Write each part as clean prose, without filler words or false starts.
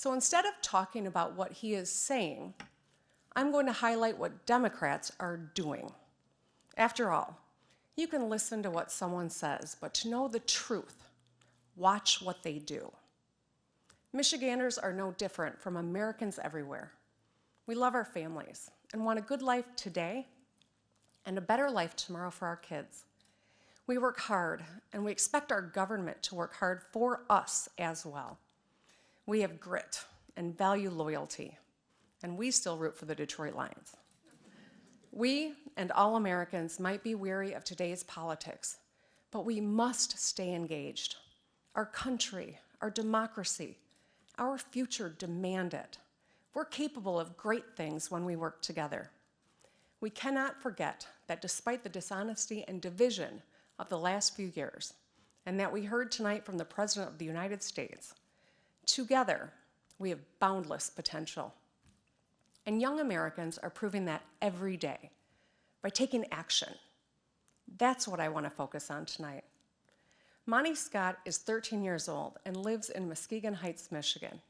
So instead of talking about what he is saying, I'm going to highlight what Democrats are doing. After all, you can listen to what someone says, but to know the truth, watch what they do. Michiganders are no different from Americans everywhere. We love our families and want a good life today and a better life tomorrow for our kids. We work hard, and we expect our government to work hard for us as well. We have grit and value loyalty, and we still root for the Detroit Lions. We and all Americans might be weary of today's politics, but we must stay engaged. Our country, our democracy, our future demand it. We're capable of great things when we work together. We cannot forget that despite the dishonesty and division of the last few years, and that we heard tonight from the President of the United States, together we have boundless potential. And young Americans are proving that every day by taking action. That's what I want to focus on tonight. Monty Scott is 13 years old and lives in Muskegon Heights, Michigan.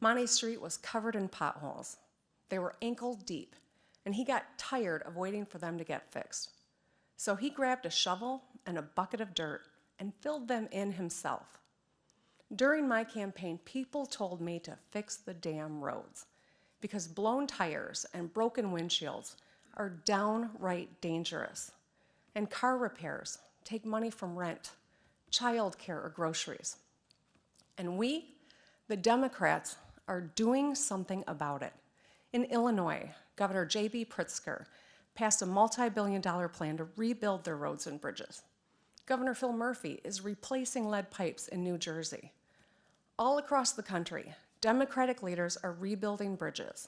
Monty's street was covered in potholes. They were ankle deep, and he got tired of waiting for them to get fixed. So he grabbed a shovel and a bucket of dirt and filled them in himself. During my campaign, people told me to fix the damn roads because blown tires and broken windshields are downright dangerous. And car repairs take money from rent, childcare, or groceries. And we, the Democrats, are doing something about it. In Illinois, Governor J.B. Pritzker passed a multi-billion-dollar plan to rebuild their roads and bridges. Governor Phil Murphy is replacing lead pipes in New Jersey. All across the country, Democratic leaders are rebuilding bridges,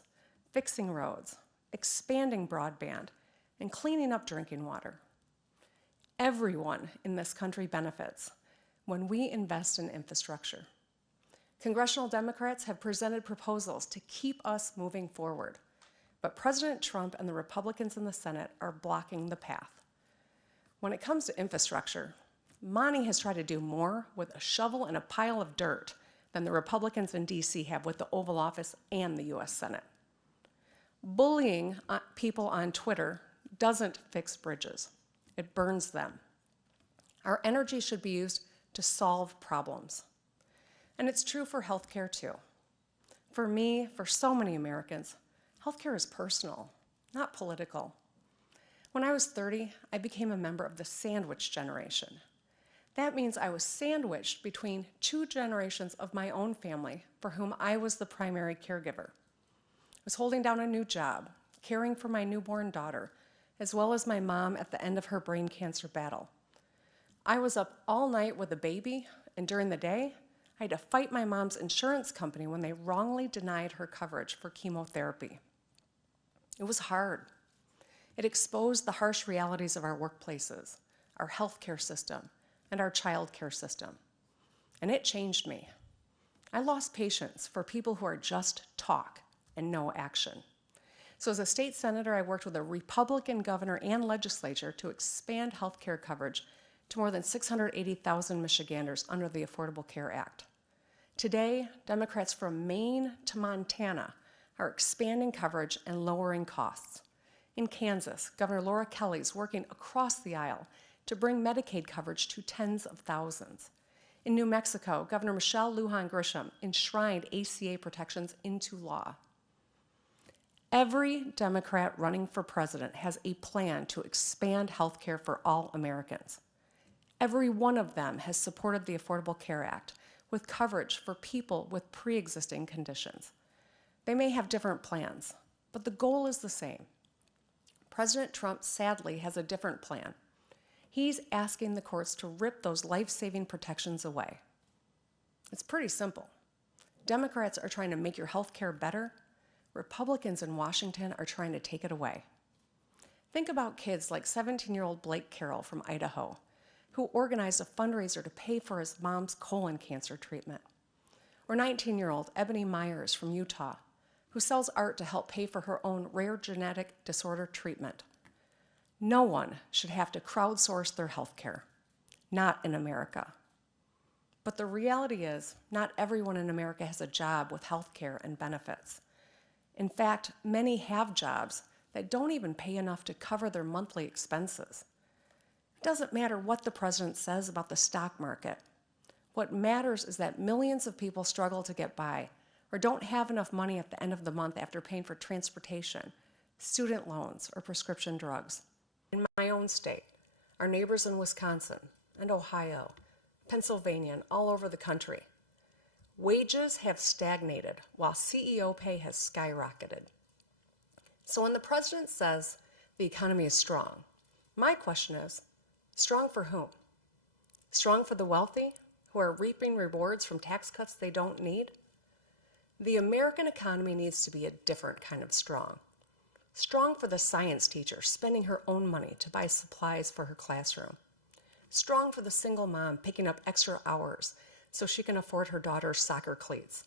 fixing roads, expanding broadband, and cleaning up drinking water. Everyone in this country benefits when we invest in infrastructure. Congressional Democrats have presented proposals to keep us moving forward, but President Trump and the Republicans in the Senate are blocking the path. When it comes to infrastructure, Monty has tried to do more with a shovel and a pile of dirt than the Republicans in DC have with the Oval Office and the US Senate. Bullying people on Twitter doesn't fix bridges. It burns them. Our energy should be used to solve problems. And it's true for healthcare too. For me, for so many Americans, healthcare is personal, not political. When I was 30, I became a member of the sandwich generation. That means I was sandwiched between two generations of my own family for whom I was the primary caregiver. I was holding down a new job, caring for my newborn daughter, as well as my mom at the end of her brain cancer battle. I was up all night with a baby, and during the day, I had to fight my mom's insurance company when they wrongly denied her coverage for chemotherapy. It was hard. It exposed the harsh realities of our workplaces, our healthcare system, and our childcare system. And it changed me. I lost patience for people who are just talk and no action. So as a state senator, I worked with a Republican governor and legislature to expand healthcare coverage to more than 680,000 Michiganders under the Affordable Care Act. Today, Democrats from Maine to Montana are expanding coverage and lowering costs. In Kansas, Governor Laura Kelly is working across the aisle to bring Medicaid coverage to tens of thousands. In New Mexico, Governor Michelle Lujan Grisham enshrined ACA protections into law. Every Democrat running for president has a plan to expand health care for all Americans. Every one of them has supported the Affordable Care Act with coverage for people with pre-existing conditions. They may have different plans, but the goal is the same. President Trump sadly has a different plan. He's asking the courts to rip those life-saving protections away. It's pretty simple. Democrats are trying to make your health care better. Republicans in Washington are trying to take it away. Think about kids like 17-year-old Blake Carroll from Idaho, who organized a fundraiser to pay for his mom's colon cancer treatment. Or 19-year-old Ebony Myers from Utah, who sells art to help pay for her own rare genetic disorder treatment. No one should have to crowdsource their health care, not in America. But the reality is, not everyone in America has a job with health care and benefits. In fact, many have jobs that don't even pay enough to cover their monthly expenses. It doesn't matter what the president says about the stock market. What matters is that millions of people struggle to get by or don't have enough money at the end of the month after paying for transportation, student loans, or prescription drugs. In my own state, our neighbors in Wisconsin and Ohio, Pennsylvania, and all over the country, wages have stagnated while CEO pay has skyrocketed. So when the president says the economy is strong, my question is, strong for whom? Strong for the wealthy who are reaping rewards from tax cuts they don't need? The American economy needs to be a different kind of strong. Strong for the science teacher spending her own money to buy supplies for her classroom. Strong for the single mom picking up extra hours so she can afford her daughter's soccer cleats.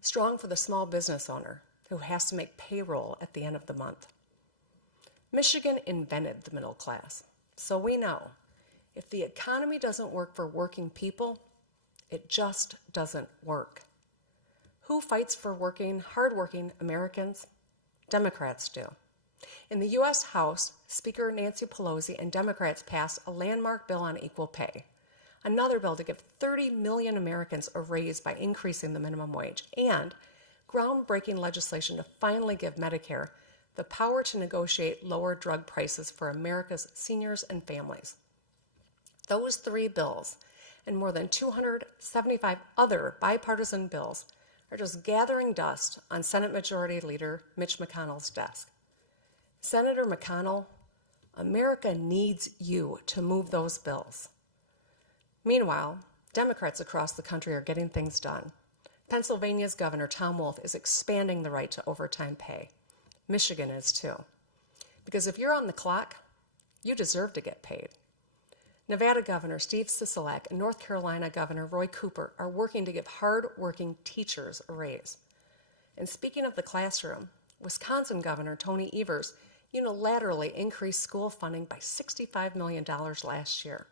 Strong for the small business owner who has to make payroll at the end of the month. Michigan invented the middle class, so we know if the economy doesn't work for working people, it just doesn't work. Who fights for hardworking Americans? Democrats do. In the U.S. House, Speaker Nancy Pelosi and Democrats passed a landmark bill on equal pay, another bill to give 30 million Americans a raise by increasing the minimum wage, and groundbreaking legislation to finally give Medicare the power to negotiate lower drug prices for America's seniors and families. Those three bills and more than 275 other bipartisan bills are just gathering dust on Senate Majority Leader Mitch McConnell's desk. Senator McConnell, America needs you to move those bills. Meanwhile, Democrats across the country are getting things done. Pennsylvania's Governor Tom Wolf is expanding the right to overtime pay. Michigan is too. Because if you're on the clock, you deserve to get paid. Nevada Governor Steve Sisolak and North Carolina Governor Roy Cooper are working to give hard-working teachers a raise. And speaking of the classroom, Wisconsin Governor Tony Evers unilaterally increased school funding by $65 million last year.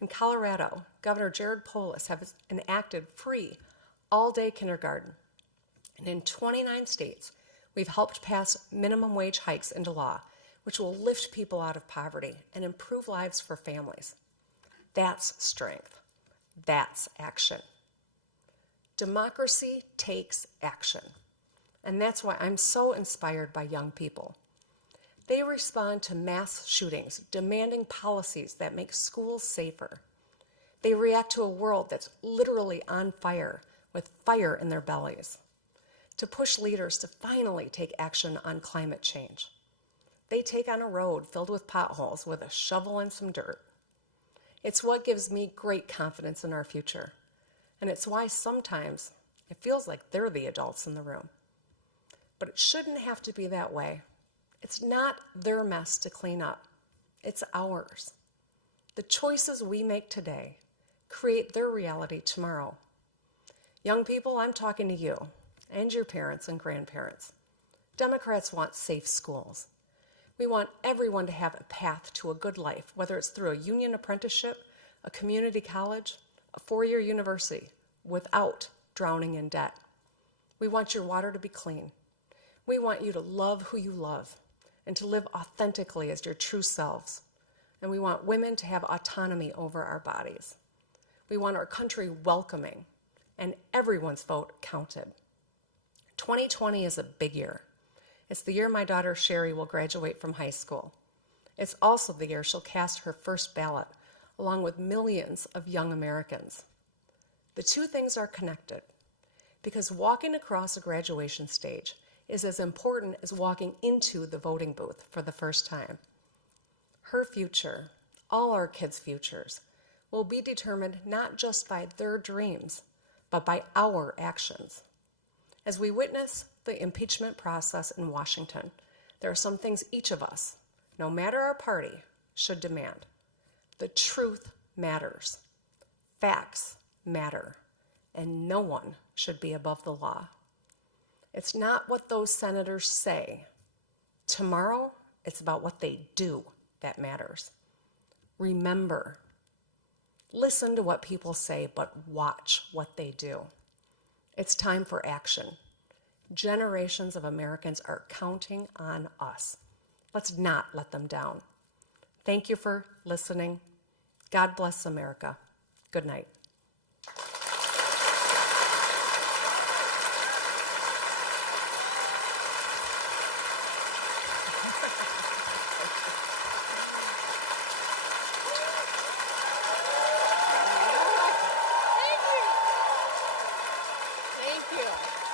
In Colorado, Governor Jared Polis has enacted free all-day kindergarten. And in 29 states, we've helped pass minimum wage hikes into law, which will lift people out of poverty and improve lives for families. That's strength. That's action. Democracy takes action. And that's why I'm so inspired by young people. They respond to mass shootings, demanding policies that make schools safer. They react to a world that's literally on fire, with fire in their bellies, to push leaders to finally take action on climate change. They take on a road filled with potholes with a shovel and some dirt. It's what gives me great confidence in our future. And it's why sometimes it feels like they're the adults in the room. But it shouldn't have to be that way. It's not their mess to clean up. It's ours. The choices we make today create their reality tomorrow. Young people, I'm talking to you and your parents and grandparents. Democrats want safe schools. We want everyone to have a path to a good life, whether it's through a union apprenticeship, a community college, a four-year university, without drowning in debt. We want your water to be clean. We want you to love who you love and to live authentically as your true selves. And we want women to have autonomy over our bodies. We want our country welcoming and everyone's vote counted. 2020 is a big year. It's the year my daughter Sherry will graduate from high school. It's also the year she'll cast her first ballot, along with millions of young Americans. The two things are connected, because walking across a graduation stage is as important as walking into the voting booth for the first time. Her future, all our kids' futures, will be determined not just by their dreams, but by our actions. As we witness the impeachment process in Washington, there are some things each of us, no matter our party, should demand. The truth matters. Facts matter. And no one should be above the law. It's not what those senators say. Tomorrow, it's about what they do that matters. Remember, Listen to what people say, but watch what they do. It's time for action. Generations of Americans are counting on us. Let's not let them down. Thank you for listening. God bless America. Good night. Thank you.